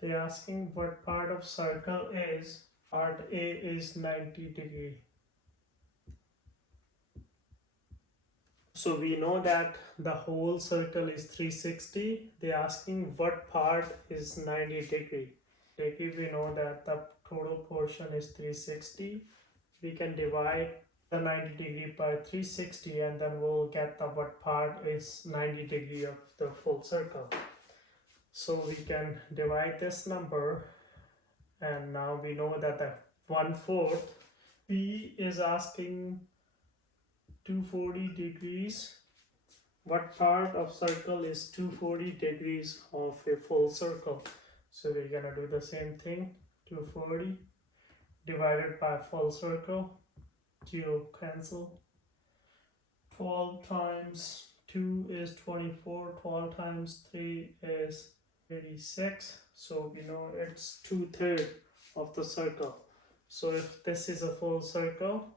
They're asking what part of circle is. Part A is 90 degree. So we know that the whole circle is 360. They're asking what part is 90 degree. We know that the total portion is 360. We can divide the 90 degree by 360 and then we'll get the what part is 90 degree of the full circle. So we can divide this number, and now we know that the 1/4 B is asking 240 degrees. What part of circle is 240 degrees of a full circle? So we're gonna do the same thing. 240 divided by full circle. 0 cancel. 12 times 2 is 24. 12 times 3 is 86. So we know it's 2/3 of the circle. So if this is a full circle,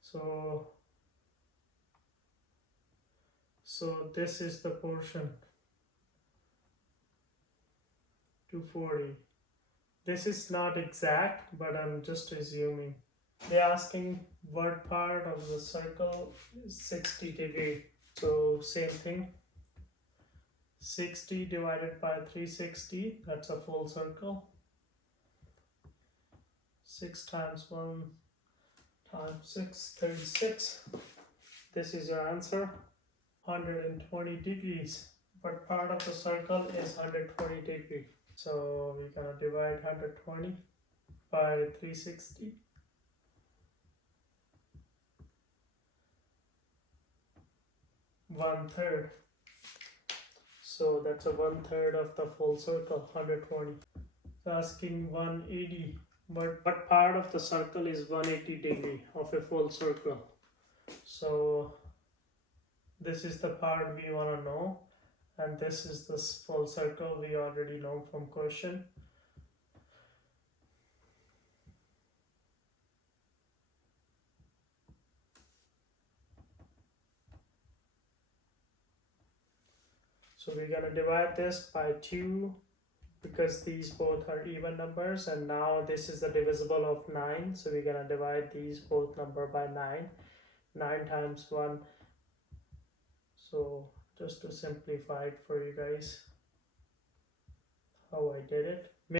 so this is the portion 240. This is not exact, but I'm just assuming. They're asking what part of the circle is 60 degree. So same thing. 60 divided by 360, that's a full circle. 6 times 1 times 6, 36. This is your answer. 120 degrees. What part of the circle is 120 degree? So we're gonna divide 120 by 360. 1/3. So that's a 1/3 of the full circle, 120. It's asking 180. But what part of the circle is 180 degree of a full circle? So this is the part we want to know, and this is this full circle we already know from question. So we're gonna divide this by 2 because these both are even numbers, and now this is the divisible of 9, so we're gonna divide these both number by 9. 9 times 1. So just to simplify it for you guys how I did it,